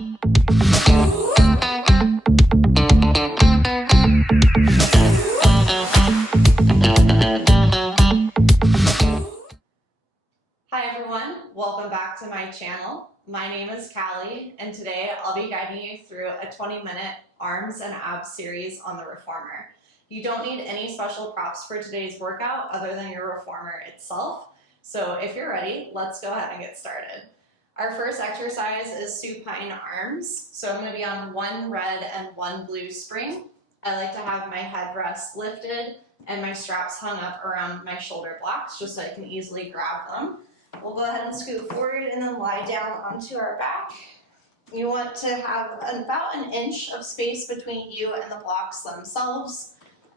Hi everyone, welcome back to my channel. My name is Callie, and today I'll be guiding you through a 20-minute arms and abs series on the Reformer. You don't need any special props for today's workout other than your Reformer itself. So if you're ready, let's go ahead and get started. Our first exercise is supine arms. So I'm going to be on one red and one blue spring. I like to have my headrest lifted and my straps hung up around my shoulder blocks just so I can easily grab them. We'll go ahead and scoot forward and then lie down onto our back. You want to have about an inch of space between you and the blocks themselves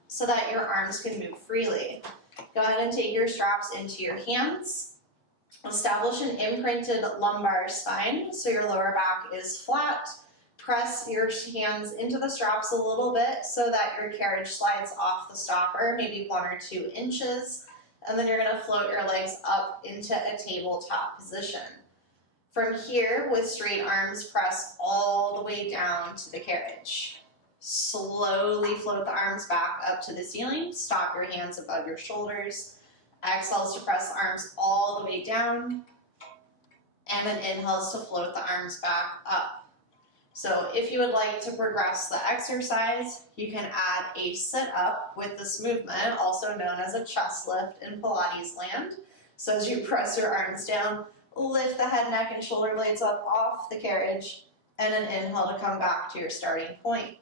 so that your arms can move freely. Go ahead and take your straps into your hands. Establish an imprinted lumbar spine so your lower back is flat. Press your hands into the straps a little bit so that your carriage slides off the stopper, maybe 1 or 2 inches. And then you're going to float your legs up into a tabletop position. From here, with straight arms, press all the way down to the carriage. Slowly float the arms back up to the ceiling. Stop your hands above your shoulders. Exhales to press the arms all the way down. And then inhales to float the arms back up. So if you would like to progress the exercise, you can add a sit-up with this movement, also known as a chest lift in Pilates land. So as you press your arms down, lift the head, neck, and shoulder blades up off the carriage, and then inhale to come back to your starting point.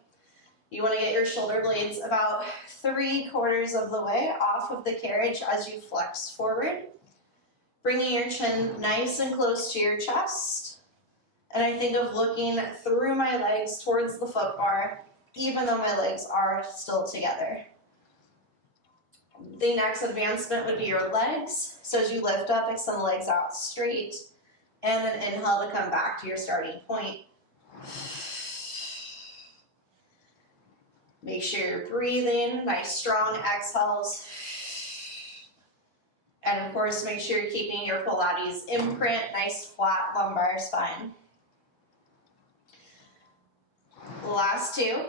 You want to get your shoulder blades about 3/4 of the way off of the carriage as you flex forward, bringing your chin nice and close to your chest. And I think of looking through my legs towards the foot bar, even though my legs are still together. The next advancement would be your legs. So as you lift up, extend the legs out straight, and then inhale to come back to your starting point. Make sure you're breathing, nice strong exhales. And of course, make sure you're keeping your Pilates imprint, nice flat lumbar spine. Last 2.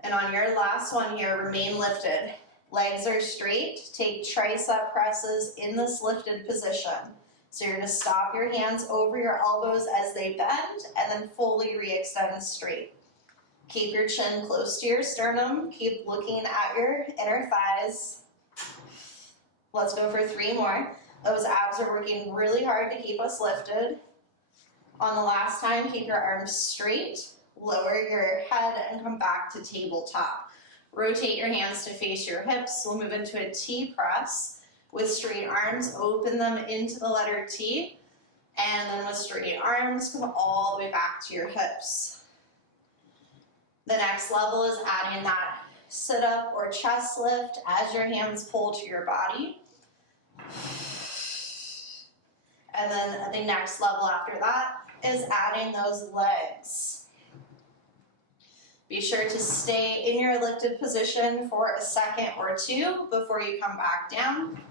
And on your last one here, remain lifted. Legs are straight. Take tricep presses in this lifted position. So you're going to stop your hands over your elbows as they bend and then fully re-extend straight. Keep your chin close to your sternum. Keep looking at your inner thighs. Let's go for 3 more. Those abs are working really hard to keep us lifted. On the last time, keep your arms straight, lower your head, and come back to tabletop. Rotate your hands to face your hips. We'll move into a T press. With straight arms, open them into the letter T, and then with straight arms, come all the way back to your hips. The next level is adding that sit-up or chest lift as your hands pull to your body. And then the next level after that is adding those legs. Be sure to stay in your lifted position for a second or 2 before you come back down.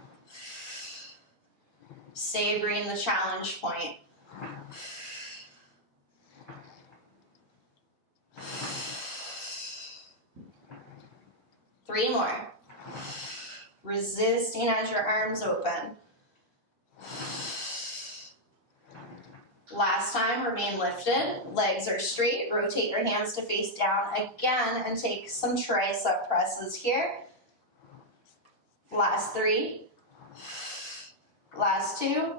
Savoring the challenge point. Three more. Resisting as your arms open. Last time, remain lifted. Legs are straight. Rotate your hands to face down again and take some tricep presses here. Last 3. Last 2.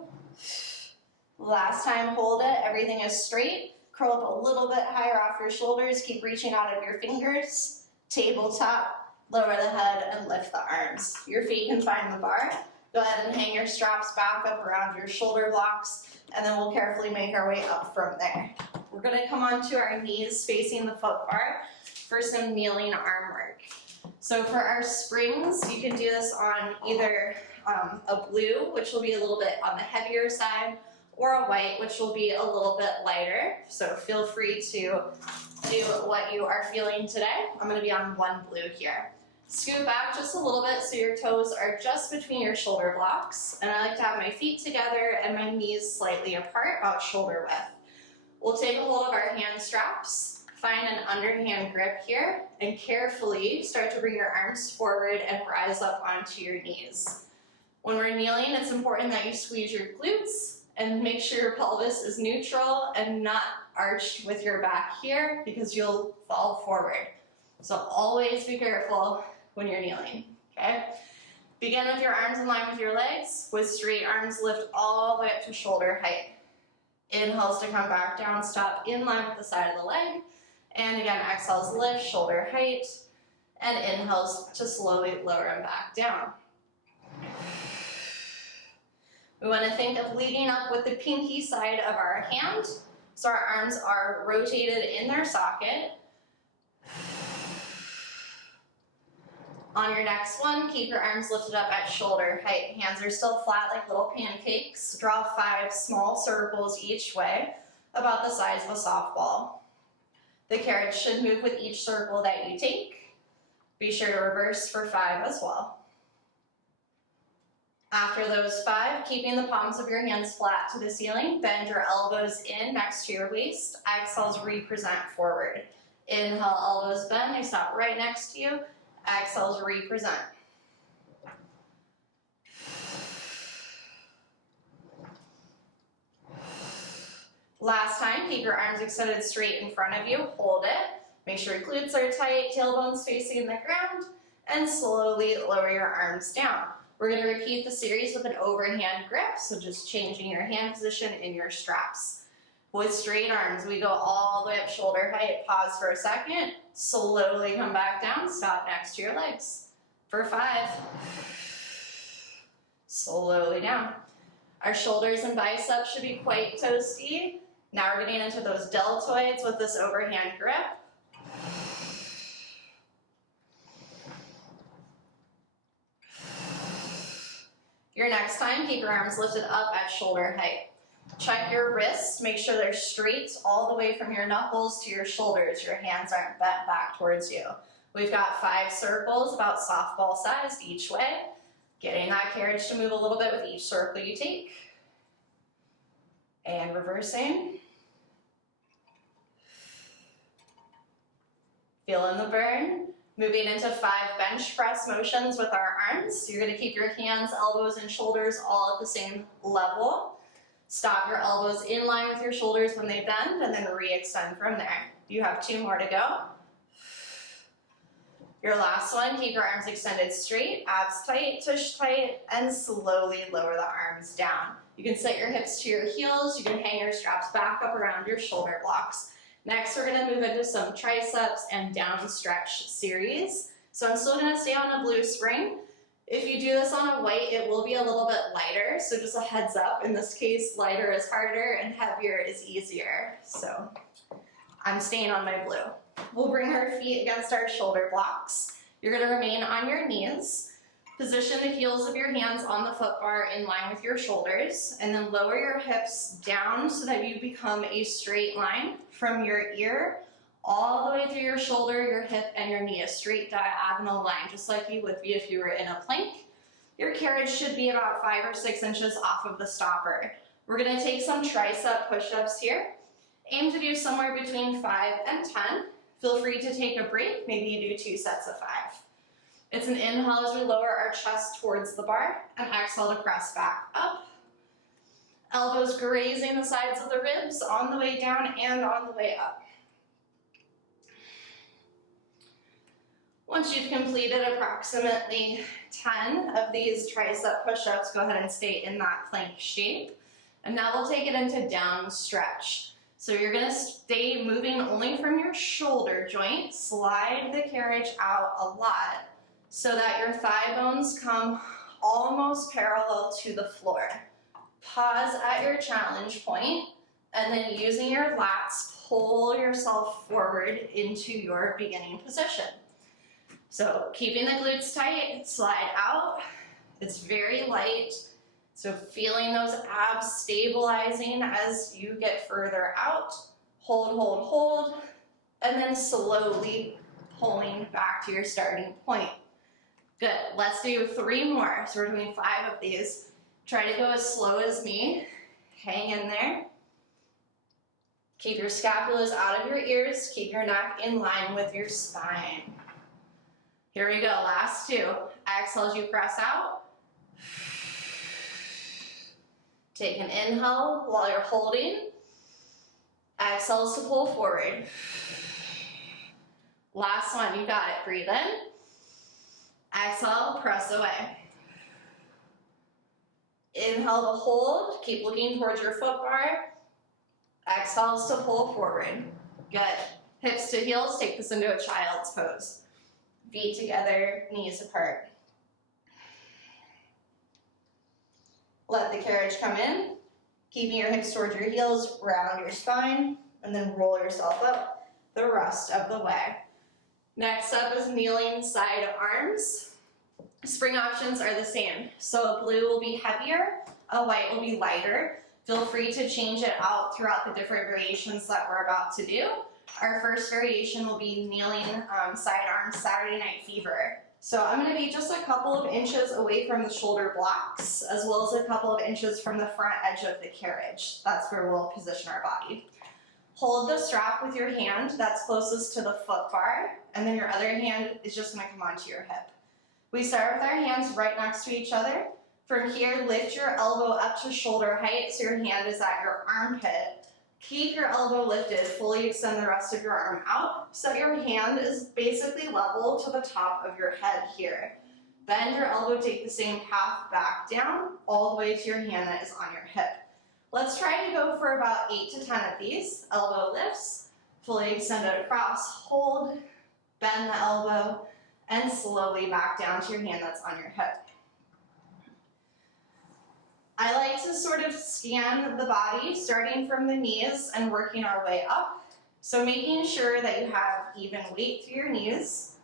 Last time, hold it. Everything is straight. Curl up a little bit higher off your shoulders. Keep reaching out of your fingers. Tabletop. Lower the head and lift the arms. Your feet can find the bar. Go ahead and hang your straps back up around your shoulder blocks, and then we'll carefully make our way up from there. We're going to come onto our knees facing the foot bar for some kneeling arm work. So for our springs, you can do this on either a blue, which will be a little bit on the heavier side, or a white, which will be a little bit lighter. So feel free to do what you are feeling today. I'm going to be on one blue here. Scoot back just a little bit so your toes are just between your shoulder blocks. And I like to have my feet together and my knees slightly apart, about shoulder width. We'll take a hold of our hand straps, find an underhand grip here, and carefully start to bring your arms forward and rise up onto your knees. When we're kneeling, it's important that you squeeze your glutes and make sure your pelvis is neutral and not arched with your back here because you'll fall forward. So always be careful when you're kneeling, okay? Begin with your arms in line with your legs. With straight arms, lift all the way up to shoulder height. Inhales to come back down, stop in line with the side of the leg. And again, exhales, lift, shoulder height. And inhales to slowly lower them back down. We want to think of leading up with the pinky side of our hand. So our arms are rotated in their socket. On your next one, keep your arms lifted up at shoulder height. Hands are still flat like little pancakes. Draw 5 small circles each way, about the size of a softball. The carriage should move with each circle that you take. Be sure to reverse for 5 as well. After those 5, keeping the palms of your hands flat to the ceiling, bend your elbows in next to your waist. Exhales, represent forward. Inhale, elbows bend, they stop right next to you. Exhales, represent. Last time, keep your arms extended straight in front of you. Hold it. Make sure your glutes are tight, tailbones facing the ground, and slowly lower your arms down. We're going to repeat the series with an overhand grip, so just changing your hand position in your straps. With straight arms, we go all the way up shoulder height. Pause for a second. Slowly come back down. Stop next to your legs. For 5. Slowly down. Our shoulders and biceps should be quite toasty. Now we're getting into those deltoids with this overhand grip. Your next time, keep your arms lifted up at shoulder height. Check your wrists, make sure they're straight all the way from your knuckles to your shoulders. Your hands aren't bent back towards you. We've got 5 circles, about softball sized each way. Getting that carriage to move a little bit with each circle you take. And reversing. Feeling the burn. Moving into 5 bench press motions with our arms. You're going to keep your hands, elbows, and shoulders all at the same level. Stop your elbows in line with your shoulders when they bend, and then re-extend from there. You have 2 more to go. Your last one, keep your arms extended straight, abs tight, tush tight, and slowly lower the arms down. You can set your hips to your heels. You can hang your straps back up around your shoulder blocks. Next, we're going to move into some triceps and down stretch series. So I'm still going to stay on a blue spring. If you do this on a white, it will be a little bit lighter. So just a heads up, in this case, lighter is harder and heavier is easier. So I'm staying on my blue. We'll bring our feet against our shoulder blocks. You're going to remain on your knees. Position the heels of your hands on the foot bar in line with your shoulders, and then lower your hips down so that you become a straight line from your ear all the way through your shoulder, your hip, and your knee, a straight diagonal line, just like you would be if you were in a plank. Your carriage should be about 5 or 6 inches off of the stopper. We're going to take some tricep push-ups here. Aim to do somewhere between 5 and 10. Feel free to take a break. Maybe you do 2 sets of 5. It's an inhale as we lower our chest towards the bar, and exhale to press back up. Elbows grazing the sides of the ribs on the way down and on the way up. Once you've completed approximately 10 of these tricep push-ups, go ahead and stay in that plank shape. And now we'll take it into down stretch. So you're going to stay moving only from your shoulder joint. Slide the carriage out a lot, so that your thigh bones come almost parallel to the floor. Pause at your challenge point, and then using your lats, pull yourself forward into your beginning position. So keeping the glutes tight, slide out. It's very light, so feeling those abs stabilizing as you get further out. Hold, hold, hold, and then slowly pulling back to your starting point. Good. Let's do 3 more. So we're doing 5 of these. Try to go as slow as me. Hang in there. Keep your scapulas out of your ears. Keep your neck in line with your spine. Here we go. Last 2. Exhale as you press out. Take an inhale while you're holding. Exhale to pull forward. Last one. You got it. Breathe in. Exhale, press away. Inhale to hold. Keep looking towards your foot bar. Exhales to pull forward. Good. Hips to heels. Take this into a child's pose. Feet together, knees apart. Let the carriage come in. Keeping your hips towards your heels, round your spine, and then roll yourself up the rest of the way. Next up is kneeling side arms. Spring options are the same. So a blue will be heavier, a white will be lighter. Feel free to change it out throughout the different variations that we're about to do. Our first variation will be kneeling side arms Saturday Night Fever. So I'm going to be just a couple of inches away from the shoulder blocks, as well as a couple of inches from the front edge of the carriage. That's where we'll position our body. Hold the strap with your hand that's closest to the foot bar, and then your other hand is just going to come onto your hip. We start with our hands right next to each other. From here, lift your elbow up to shoulder height so your hand is at your armpit. Keep your elbow lifted, fully extend the rest of your arm out so your hand is basically level to the top of your head here. Bend your elbow, take the same path back down, all the way to your hand that is on your hip. Let's try to go for about 8 to 10 of these. Elbow lifts, fully extend it across, hold, bend the elbow, and slowly back down to your hand that's on your hip. I like to sort of scan the body, starting from the knees and working our way up. So making sure that you have even weight through your knees,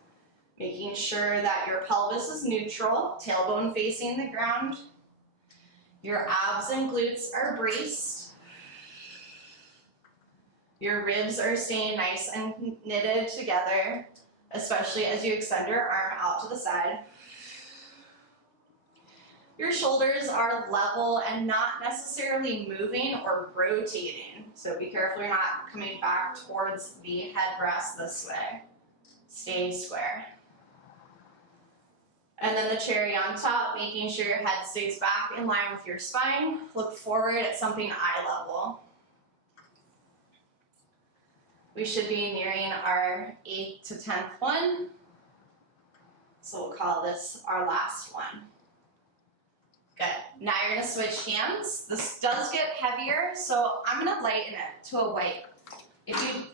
making sure that your pelvis is neutral, tailbone facing the ground, your abs and glutes are braced, your ribs are staying nice and knitted together, especially as you extend your arm out to the side. Your shoulders are level and not necessarily moving or rotating. So be careful you're not coming back towards the headrest this way. Stay square. And then the cherry on top, making sure your head stays back in line with your spine. Look forward at something eye level. We should be nearing our 8th to 10th one. So we'll call this our last one. Good. Now you're going to switch hands. This does get heavier, so I'm going to lighten it to a white. If you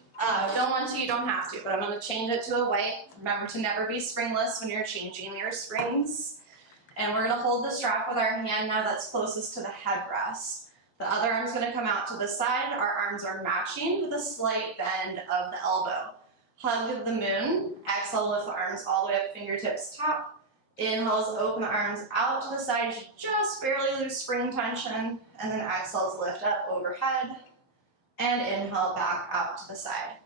don't want to, you don't have to, but I'm going to change it to a white. Remember to never be springless when you're changing your springs. And we're going to hold the strap with our hand now that's closest to the headrest. The other arm's going to come out to the side. Our arms are matching with a slight bend of the elbow. Hug the moon. Exhale, lift the arms all the way up, fingertips top. Inhales, open the arms out to the side, just barely lose spring tension, and then exhales, lift up overhead, and inhale back out to the side.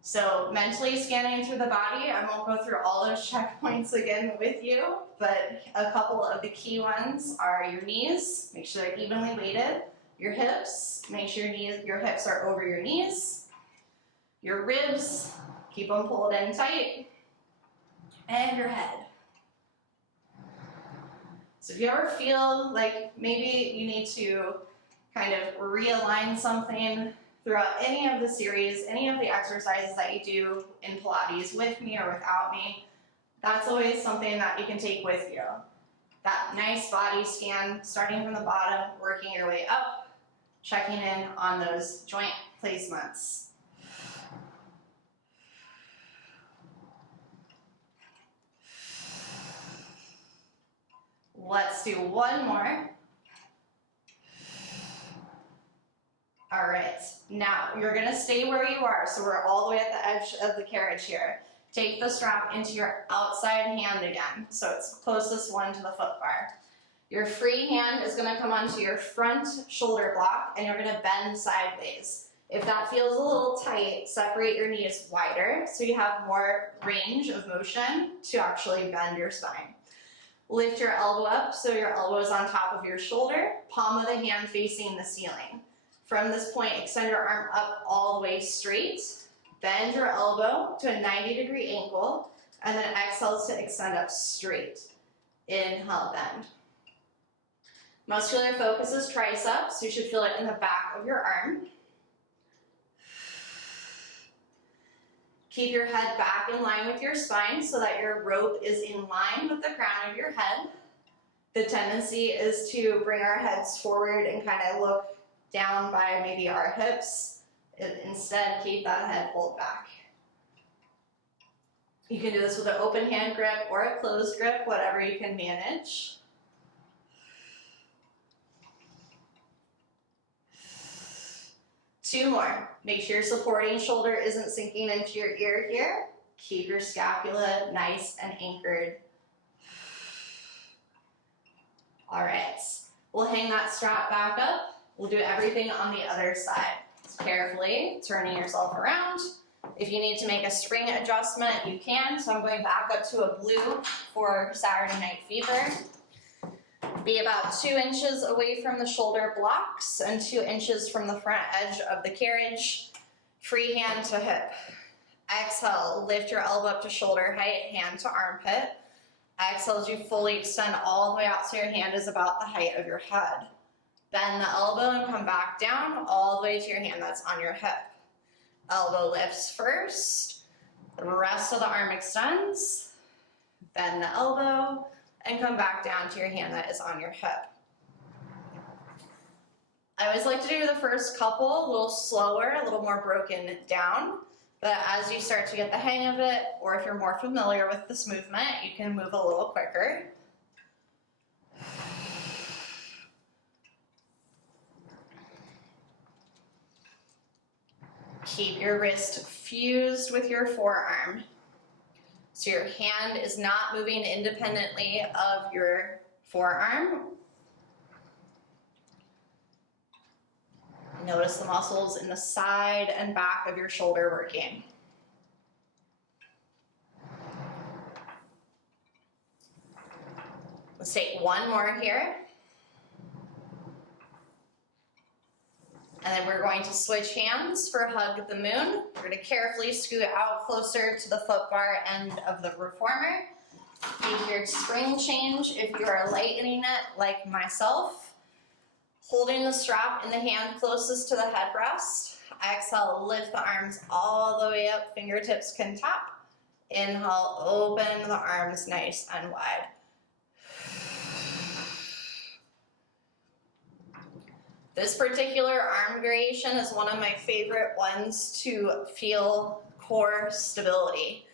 So mentally scanning through the body, I won't go through all those checkpoints again with you, but a couple of the key ones are your knees, make sure they're evenly weighted, your hips, make sure your hips are over your knees, your ribs, keep them pulled in tight, and your head. So if you ever feel like maybe you need to kind of realign something throughout any of the series, any of the exercises that you do in Pilates with me or without me, that's always something that you can take with you. That nice body scan, starting from the bottom, working your way up, checking in on those joint placements. Let's do one more. All right, now you're gonna stay where you are. So we're all the way at the edge of the carriage here. Take the strap into your outside hand again. So it's closest one to the foot bar. Your free hand is gonna come onto your front shoulder block and you're gonna bend sideways. If that feels a little tight, separate your knees wider so you have more range of motion to actually bend your spine. Lift your elbow up so your elbow is on top of your shoulder, palm of the hand facing the ceiling. From this point, extend your arm up all the way straight. Bend your elbow to a 90-degree angle, and then exhale to extend up straight. Inhale, bend. Muscular focus is triceps. You should feel it in the back of your arm. Keep your head back in line with your spine so that your rope is in line with the crown of your head. The tendency is to bring our heads forward and kind of look down by maybe our hips. Instead, keep that head pulled back. You can do this with an open hand grip or a closed grip, whatever you can manage. Two more. Make sure your supporting shoulder isn't sinking into your ear here. Keep your scapula nice and anchored. All right, we'll hang that strap back up. We'll do everything on the other side. Carefully turning yourself around. If you need to make a spring adjustment, you can. So I'm going back up to a blue for Saturday Night Fever. Be about 2 inches away from the shoulder blocks and 2 inches from the front edge of the carriage. Free hand to hip. Exhale, lift your elbow up to shoulder height, hand to armpit. Exhale as you fully extend all the way out so your hand is about the height of your head. Bend the elbow and come back down all the way to your hand that's on your hip. Elbow lifts first. The rest of the arm extends. Bend the elbow and come back down to your hand that is on your hip. I always like to do the first couple a little slower, a little more broken down. But as you start to get the hang of it, or if you're more familiar with this movement, you can move a little quicker. Keep your wrist fused with your forearm. So your hand is not moving independently of your forearm. Notice the muscles in the side and back of your shoulder working. Let's take one more here. And then we're going to switch hands for Hug the Moon. We're going to carefully scoot out closer to the foot bar end of the Reformer. Keep your spring change if you are lightening it like myself. Holding the strap in the hand closest to the headrest. Exhale, lift the arms all the way up, fingertips can tap. Inhale, open the arms nice and wide. This particular arm variation is one of my favorite ones to feel core stability.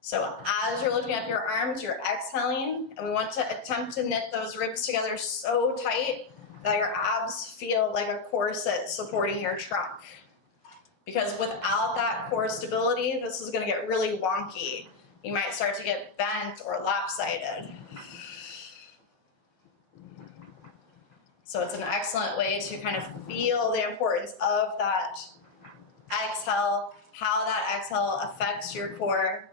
So as you're lifting up your arms, you're exhaling, and we want to attempt to knit those ribs together so tight that your abs feel like a corset supporting your trunk. Because without that core stability, this is going to get really wonky. You might start to get bent or lopsided. So it's an excellent way to kind of feel the importance of that exhale, how that exhale affects your core,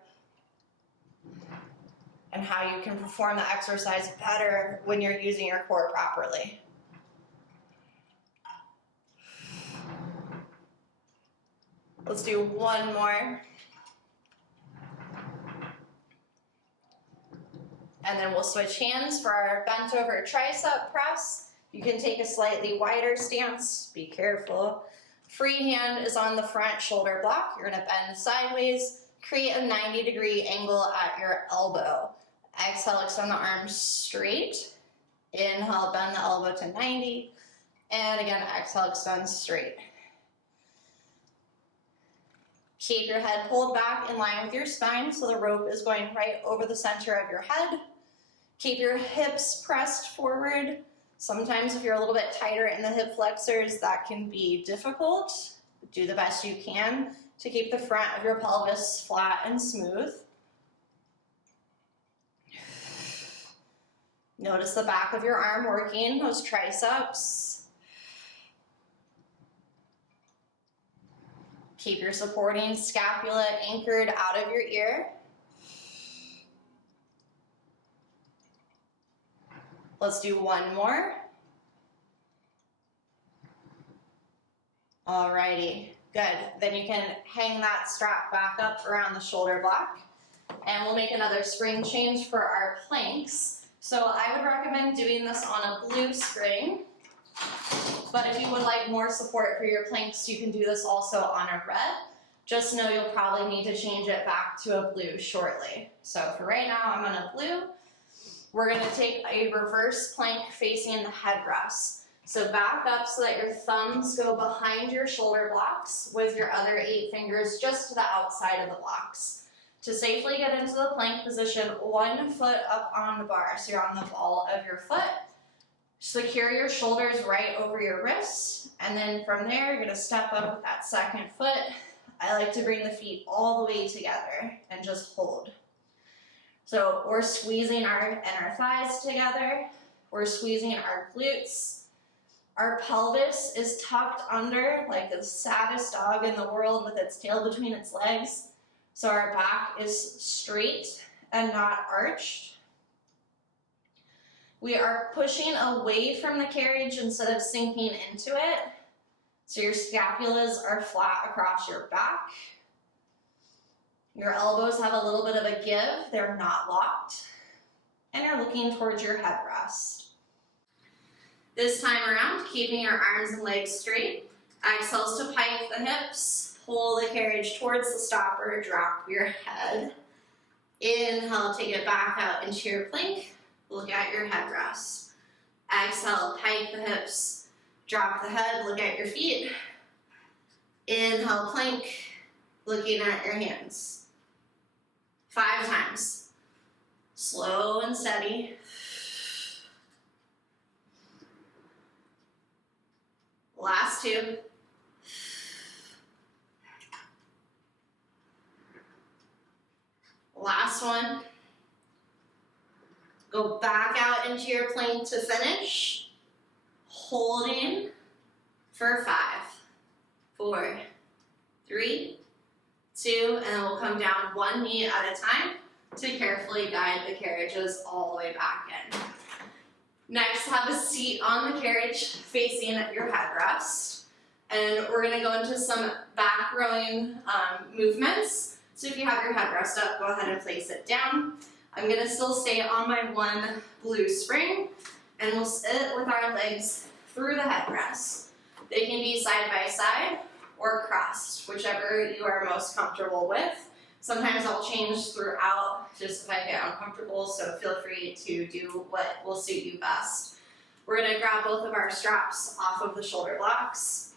and how you can perform the exercise better when you're using your core properly. Let's do one more. And then we'll switch hands for our bent over tricep press. You can take a slightly wider stance, be careful. Free hand is on the front shoulder block. You're gonna bend sideways, create a 90-degree angle at your elbow. Exhale, extend the arms straight. Inhale, bend the elbow to 90. And again, exhale, extend straight. Keep your head pulled back in line with your spine so the rope is going right over the center of your head. Keep your hips pressed forward. Sometimes if you're a little bit tighter in the hip flexors, that can be difficult. Do the best you can to keep the front of your pelvis flat and smooth. Notice the back of your arm working, those triceps. Keep your supporting scapula anchored out of your ear. Let's do one more. Alrighty, good. Then you can hang that strap back up around the shoulder block, and we'll make another spring change for our planks. So I would recommend doing this on a blue spring, but if you would like more support for your planks, you can do this also on a red. Just know you'll probably need to change it back to a blue shortly. So for right now, I'm on a blue. We're gonna take a reverse plank facing the headrest. So back up so that your thumbs go behind your shoulder blocks with your other 8 fingers just to the outside of the blocks. To safely get into the plank position, 1 foot up on the bar, so you're on the ball of your foot. Secure your shoulders right over your wrists, and then from there, you're gonna step up with that second foot. I like to bring the feet all the way together and just hold. So we're squeezing our inner thighs together. We're squeezing our glutes. Our pelvis is tucked under like the saddest dog in the world with its tail between its legs. So our back is straight and not arched. We are pushing away from the carriage instead of sinking into it. So your scapulas are flat across your back. Your elbows have a little bit of a give, they're not locked. And you're looking towards your headrest. This time around, keeping your arms and legs straight. Exhales to pike the hips, pull the carriage towards the stopper, drop your head. Inhale, take it back out into your plank, look at your headrest. Exhale, pike the hips, drop the head, look at your feet. Inhale, plank, looking at your hands. 5 times. Slow and steady. Last 2. Last 1. Go back out into your plank to finish. Holding for 5, 4, 3, 2, and then we'll come down 1 knee at a time to carefully guide the carriages all the way back in. Next, have a seat on the carriage facing your headrest. And we're gonna go into some back rowing movements. So if you have your headrest up, go ahead and place it down. I'm gonna still stay on my 1 blue spring, and we'll sit with our legs through the headrest. They can be side by side or crossed, whichever you are most comfortable with. Sometimes I'll change throughout just if I get uncomfortable, so feel free to do what will suit you best. We're gonna grab both of our straps off of the shoulder blocks.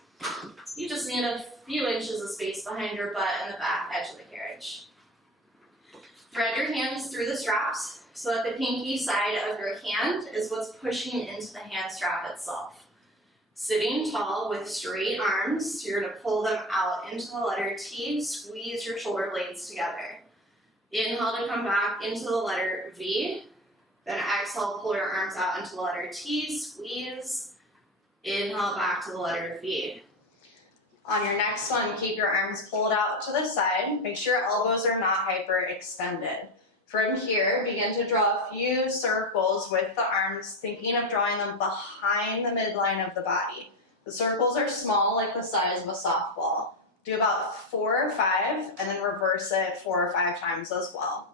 You just need a few inches of space behind your butt and the back edge of the carriage. Thread your hands through the straps so that the pinky side of your hand is what's pushing into the hand strap itself. Sitting tall with straight arms, you're going to pull them out into the letter T, squeeze your shoulder blades together. Inhale to come back into the letter V, then exhale, pull your arms out into the letter T, squeeze, inhale back to the letter V. On your next one, keep your arms pulled out to the side. Make sure your elbows are not hyperextended. From here, begin to draw a few circles with the arms, thinking of drawing them behind the midline of the body. The circles are small, like the size of a softball. Do about 4 or 5, and then reverse it 4 or 5 times as well.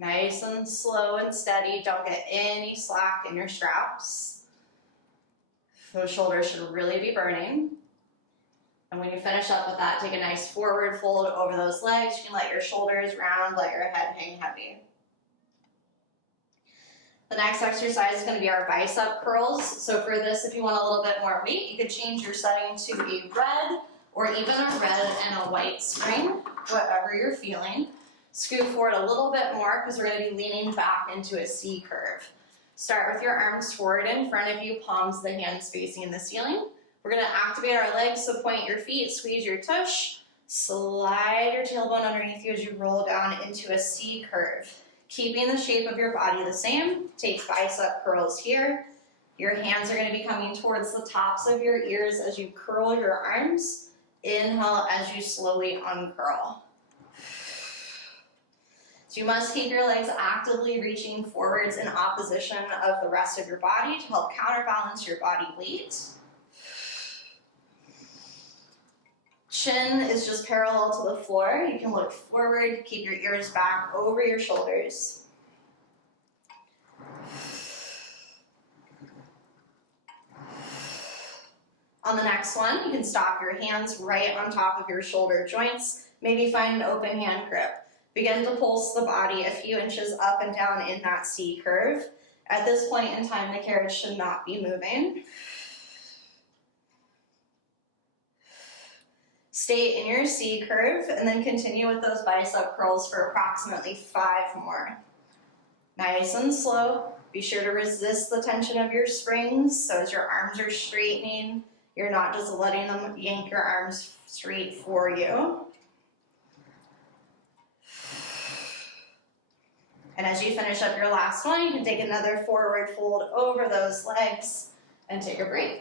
Nice and slow and steady. Don't get any slack in your straps. Those shoulders should really be burning. And when you finish up with that, take a nice forward fold over those legs. You can let your shoulders round, let your head hang heavy. The next exercise is going to be our bicep curls. So for this, if you want a little bit more weight, you could change your setting to a red or even a red and a white spring, whatever you're feeling. Scoot forward a little bit more because we're going to be leaning back into a C curve. Start with your arms forward in front of you, palms the hands facing the ceiling. We're going to activate our legs, so point your feet, squeeze your tush, slide your tailbone underneath you as you roll down into a C curve. Keeping the shape of your body the same, take bicep curls here. Your hands are going to be coming towards the tops of your ears as you curl your arms. Inhale as you slowly uncurl. So you must keep your legs actively reaching forwards in opposition of the rest of your body to help counterbalance your body weight. Chin is just parallel to the floor. You can look forward, keep your ears back over your shoulders. On the next one, you can stop your hands right on top of your shoulder joints. Maybe find an open hand grip. Begin to pulse the body a few inches up and down in that C curve. At this point in time, the carriage should not be moving. Stay in your C curve and then continue with those bicep curls for approximately 5 more. Nice and slow. Be sure to resist the tension of your springs, so as your arms are straightening, you're not just letting them yank your arms straight for you. And as you finish up your last one, you can take another forward fold over those legs and take a break.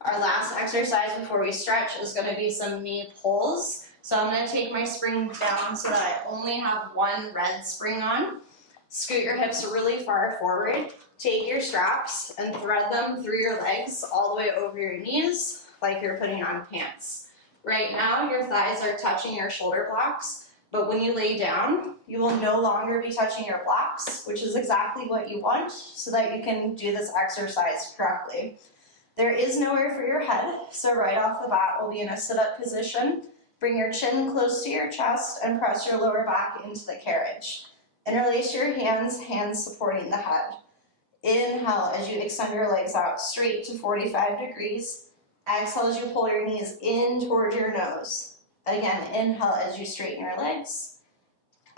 Our last exercise before we stretch is going to be some knee pulls. So I'm going to take my spring down so that I only have one red spring on. Scoot your hips really far forward. Take your straps and thread them through your legs all the way over your knees like you're putting on pants. Right now, your thighs are touching your shoulder blocks, but when you lay down, you will no longer be touching your blocks, which is exactly what you want so that you can do this exercise correctly. There is nowhere for your head, so right off the bat, we'll be in a sit-up position. Bring your chin close to your chest and press your lower back into the carriage. Interlace your hands, hands supporting the head. Inhale as you extend your legs out straight to 45 degrees. Exhale as you pull your knees in towards your nose. Again, inhale as you straighten your legs.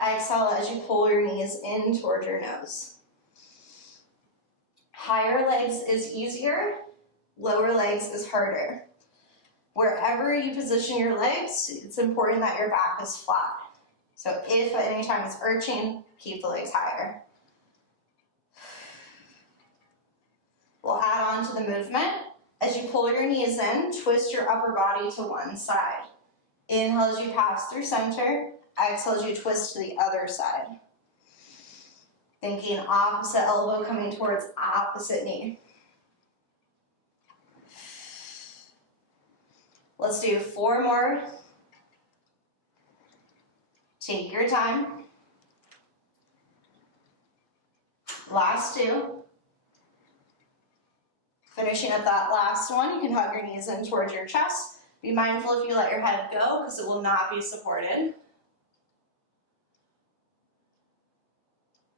Exhale as you pull your knees in towards your nose. Higher legs is easier, lower legs is harder. Wherever you position your legs, it's important that your back is flat. So if at any time it's arching, keep the legs higher. We'll add on to the movement. As you pull your knees in, twist your upper body to one side. Inhale as you pass through center. Exhale as you twist to the other side. Thinking opposite elbow coming towards opposite knee. Let's do 4 more. Take your time. Last 2. Finishing up that last one, you can hug your knees in towards your chest. Be mindful if you let your head go because it will not be supported.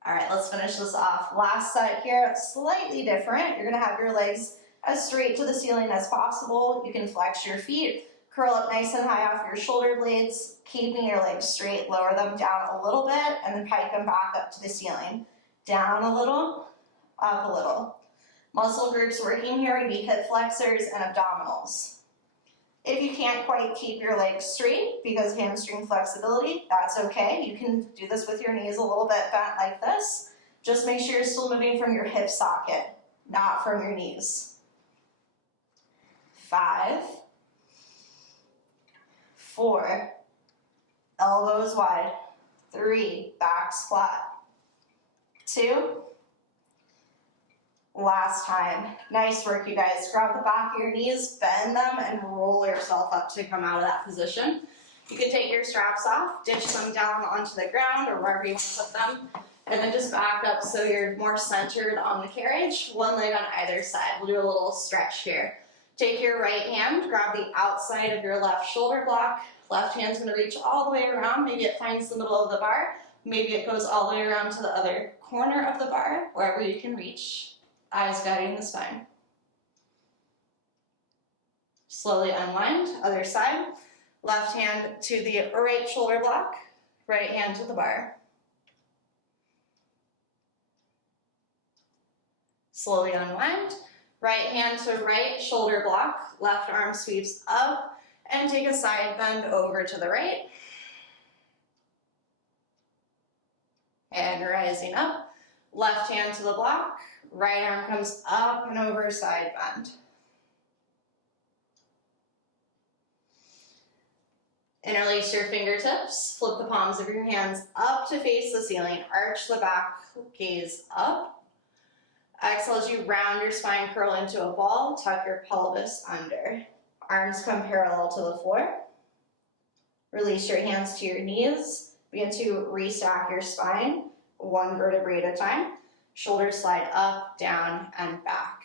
All right, let's finish this off. Last set here, slightly different. You're gonna have your legs as straight to the ceiling as possible. You can flex your feet, curl up nice and high off your shoulder blades, keeping your legs straight, lower them down a little bit, and then pike them back up to the ceiling. Down a little, up a little. Muscle groups working here would be hip flexors and abdominals. If you can't quite keep your legs straight because hamstring flexibility, that's okay. You can do this with your knees a little bit bent like this. Just make sure you're still moving from your hip socket, not from your knees. 5, 4, elbows wide. 3, backs flat. 2, last time. Nice work, you guys. Grab the back of your knees, bend them, and roll yourself up to come out of that position. You can take your straps off, ditch them down onto the ground or wherever you want to put them, and then just back up so you're more centered on the carriage. One leg on either side. We'll do a little stretch here. Take your right hand, grab the outside of your left shoulder block. Left hand's going to reach all the way around. Maybe it finds the middle of the bar. Maybe it goes all the way around to the other corner of the bar, wherever you can reach. Eyes guiding the spine. Slowly unwind, other side. Left hand to the right shoulder block, right hand to the bar. Slowly unwind. Right hand to right shoulder block, left arm sweeps up, and take a side bend over to the right. And rising up, left hand to the block, right arm comes up and over, side bend. Interlace your fingertips, flip the palms of your hands up to face the ceiling, arch the back gaze up. Exhale as you round your spine, curl into a ball, tuck your pelvis under. Arms come parallel to the floor. Release your hands to your knees. Begin to restack your spine, one vertebrae at a time. Shoulders slide up, down, and back.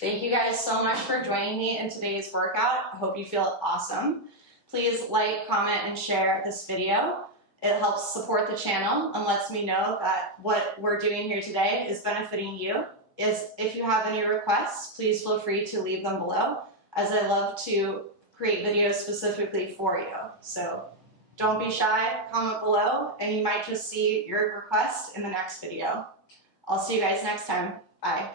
Thank you guys so much for joining me in today's workout. I hope you feel awesome. Please like, comment, and share this video. It helps support the channel and lets me know that what we're doing here today is benefiting you. If you have any requests, please feel free to leave them below, as I love to create videos specifically for you. So don't be shy, comment below, and you might just see your request in the next video. I'll see you guys next time. Bye.